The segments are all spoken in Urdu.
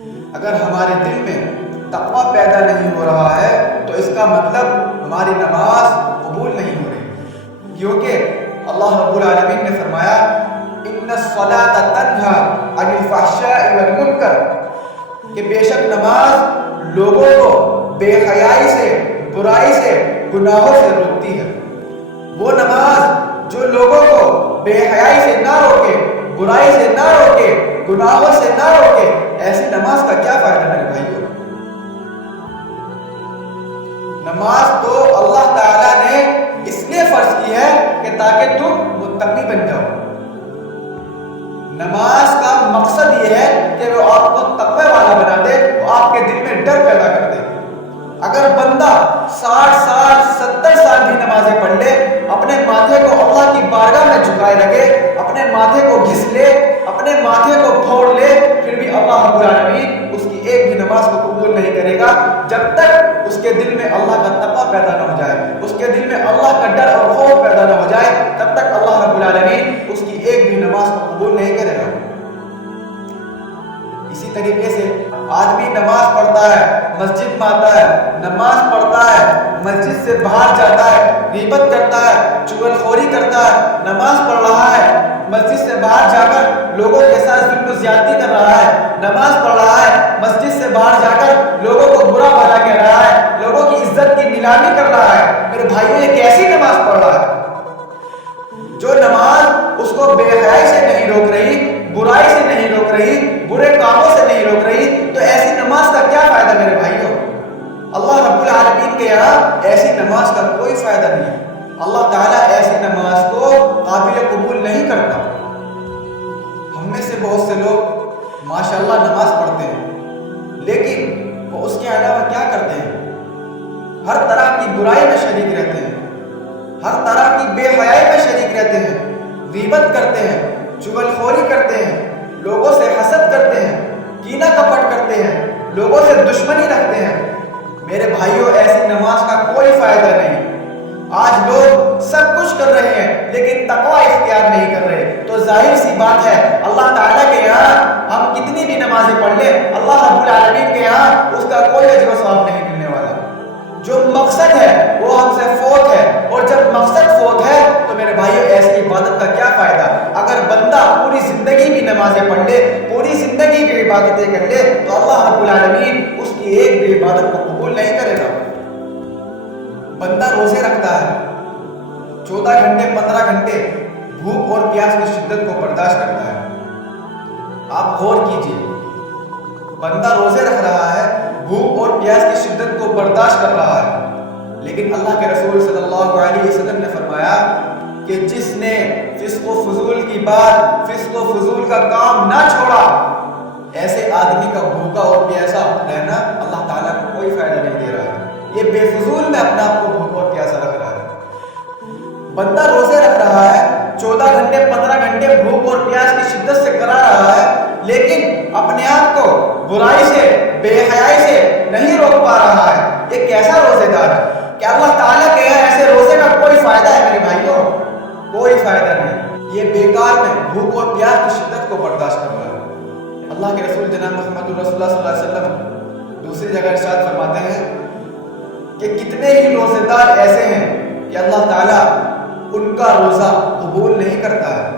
اگر ہمارے دل میں تقویٰ پیدا نہیں ہو رہا ہے تو اس کا مطلب ہماری نماز قبول نہیں ہو رہی، کیونکہ اللہ رب العالمین نے فرمایا ان الصلاۃ تنہی عن الفحشاء والمنکر، کہ بے شک نماز لوگوں کو بے حیائی سے، برائی سے، گناہوں سے روکتی ہے۔ وہ نماز جو لوگوں کو بے حیائی سے نہ روکے، برائی سے نہ روکے، گناہوں سے نہ روکے، ایسی نماز کا کیا فائدہ میرے بھائیوں؟ نماز تو اللہ تعالیٰ نے اس لیے فرض کی ہے کہ تاکہ تم متقی بن جاؤ۔ نماز کا مقصد یہ ہے کہ وہ آپ کو تقوی والا بنا دے، وہ آپ کے دل میں ڈر پیدا کر دے۔ اگر بندہ 60 سال 70 سال بھی نمازیں پڑھ لے، اپنے ماتھے کو اللہ کی بارگاہ میں جھکائے رکھے، اپنے ماتھے کو گھس لے، اپنے ماتھے کو پھوڑ لے، پھر بھی اللہ رب العالمین اس کی ایک بھی نماز کو قبول نہیں کرے گا جب تک اس کے دل میں اللہ کا تقویٰ پیدا نہ ہو جائے، اس کے دل میں اللہ کا ڈر اور خوف پیدا نہ ہو جائے، تب تک اللہ رب العالمین اس کی ایک بھی نماز کو قبول نہیں کرے گا۔ اسی طریقے سے آدمی نماز پڑھتا ہے، مسجد میں آتا ہے، نماز پڑھتا ہے، مسجد سے باہر جاتا ہے، غیبت کرتا ہے، چغل خوری کرتا ہے، نماز پڑھ رہا ہے، مسجد سے باہر جا کر لوگوں کے ساتھ ظلم و زیادتی کر رہا ہے، نماز پڑھ رہا ہے، مسجد سے باہر جا کر لوگوں کو برا بھلا کہہ رہا ہے، لوگوں کی عزت کی نیلامی کر رہا ہے، میرے بھائیوں یہ کیسی نماز پڑھ رہا ہے؟ جو نماز اس کو بے حیائی سے نہیں روک رہی، برائی سے نہیں روک رہی، برے کاموں سے نہیں روک رہی، تو ایسی نماز کا کیا فائدہ میرے بھائیوں؟ اللہ رب العالمین کے یہاں ایسی نماز کا کوئی فائدہ نہیں ہے۔ اللہ تعالیٰ ایسی نماز کو قابل قبول نہیں کرتا۔ ہم میں سے بہت سے لوگ ماشاءاللہ نماز پڑھتے ہیں، لیکن وہ اس کے علاوہ کیا کرتے ہیں؟ ہر طرح کی برائی میں شریک رہتے ہیں، ہر طرح کی بے حیائی میں شریک رہتے ہیں، غیبت کرتے ہیں، چغل خوری کرتے ہیں، لوگوں سے حسد کرتے ہیں، کینہ کپٹ کرتے ہیں، لوگوں سے دشمنی رکھتے ہیں۔ میرے بھائیوں ایسی نماز کا کوئی فائدہ نہیں۔ آج لوگ سب کچھ کر رہے ہیں لیکن تقویٰ اختیار نہیں کر رہے، تو ظاہر سی بات ہے اللہ تعالیٰ کے یہاں ہم کتنی بھی نمازیں پڑھ لیں، اللہ رب العالمین کے یہاں اس کا کوئی اجر و ثواب نہیں ملنے والا۔ جو مقصد ہے وہ ہم سے فوت ہے، اور جب مقصد فوت ہے تو میرے بھائیوں ایسی عبادت کا کیا فائدہ؟ اگر بندہ پوری زندگی بھی نمازیں پڑھ لے، پوری زندگی بھی عبادتیں کر لے، تو اللہ رب العالمین اس کی ایک بھی عبادت کو قبول نہیں کرے گا۔ بندہ روزے رکھتا ہے، 14 گھنٹے 15 گھنٹے بھوک اور پیاس کی شدت کو برداشت کرتا ہے۔ آپ غور کیجئے، بندہ روزے رکھ رہا ہے، بھوک اور پیاس کی شدت کو برداشت کر رہا ہے، لیکن اللہ کے رسول صلی اللہ علیہ وسلم نے فرمایا کہ جس نے فسق و فضول کی بات، فسق و فضول کا کام نہ چھوڑا، ایسے آدمی کا بھوکا اور پیاسا رہنا اللہ تعالیٰ کو کوئی فائدہ نہیں دے رہا ہے۔ یہ بے فضول میں اپنے آپ کو بھوکا اور پیاسا رکھ رہا ہے۔ بندہ روزے رکھ رہا ہے، 14 گھنٹے 15 گھنٹے بھوک اور پیاس کی شدت سے کرا رہا ہے، لیکن اپنے آپ کو برائی سے، بے حیائی سے نہیں روک پا رہا ہے۔ یہ کیسا روزے دار ہے؟ کیا اللہ تعالیٰ کے یہاں ایسے روزے کا کوئی فائدہ ہے میرے بھائیوں؟ کوئی فائدہ نہیں۔ یہ بیکار میں بھوک اور پیاس کی شدت کو برداشت کر رہا ہے۔ اللہ کے رسول جناب محمد رسول اللہ صلی اللہ علیہ وسلم دوسری جگہ ارشاد فرماتے ہیں کہ کتنے ہی روزے دار ایسے ہیں کہ اللہ تعالیٰ ان کا روزہ قبول نہیں کرتا ہے۔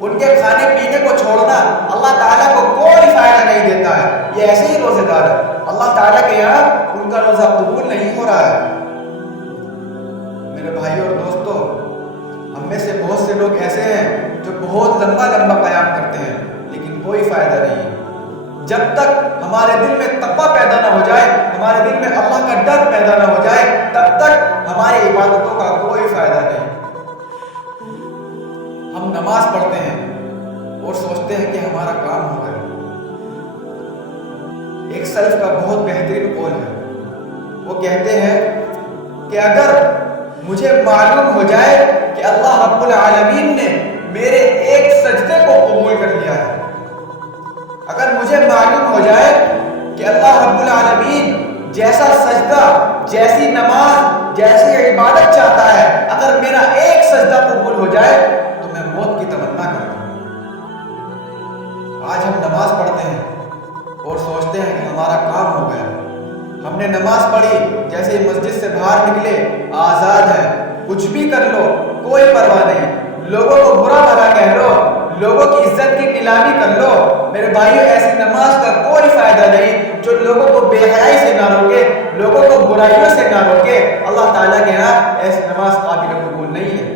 ان کے کھانے پینے کو چھوڑنا اللہ تعالیٰ کو کوئی فائدہ نہیں دیتا ہے۔ یہ ایسے ہی روزے دار ہے، اللہ تعالیٰ کے یہاں ان کا روزہ قبول نہیں ہو رہا ہے۔ میرے بھائیوں اور دوستوں، ہم میں سے بہت سے لوگ ایسے ہیں جو بہت لمبا قیام کرتے ہیں، لیکن کوئی فائدہ نہیں ہے۔ جب تک ہمارے دل میں تقویٰ پیدا نہ ہو جائے، ہمارے دل میں اللہ کا ڈر پیدا نہ ہو جائے، تب تک ہماری عبادتوں کا کوئی فائدہ نہیں۔ ہم نماز پڑھتے ہیں اور سوچتے ہیں کہ ہمارا کام ہو گیا۔ ایک سلف کا بہت بہترین قول ہے، وہ کہتے ہیں کہ اگر مجھے معلوم ہو جائے کہ اللہ رب العالمین نے میرے ایک سجدے کو قبول کر لیا ہے، اگر مجھے معلوم ہو جائے کہ اللہ رب العالمین جیسا سجدہ، جیسی نماز، جیسی عبادت چاہتا ہے، اگر میرا ایک سجدہ قبول ہو جائے تو میں موت کی تمنا کرتا ہوں۔ آج ہم نماز پڑھتے ہیں اور سوچتے ہمارا کام ہو گیا. ہم نے نماز پڑھی, جیسے مسجد سے باہر نکلے آزاد ہے, کچھ بھی کر لو کوئی پرواہ نہیں, لوگوں کو برا بھلا کہہ لو, لوگوں کی عزت کی نیلامی کر لو. میرے بھائیو, ایسی نماز کا کوئی فائدہ نہیں جو لوگوں کو بے حیائی سے نہ روکے, لوگوں کو برائیوں سے نہ روکے. اللہ تعالیٰ کے ہاں ایسی نماز قابل قبول نہیں ہے.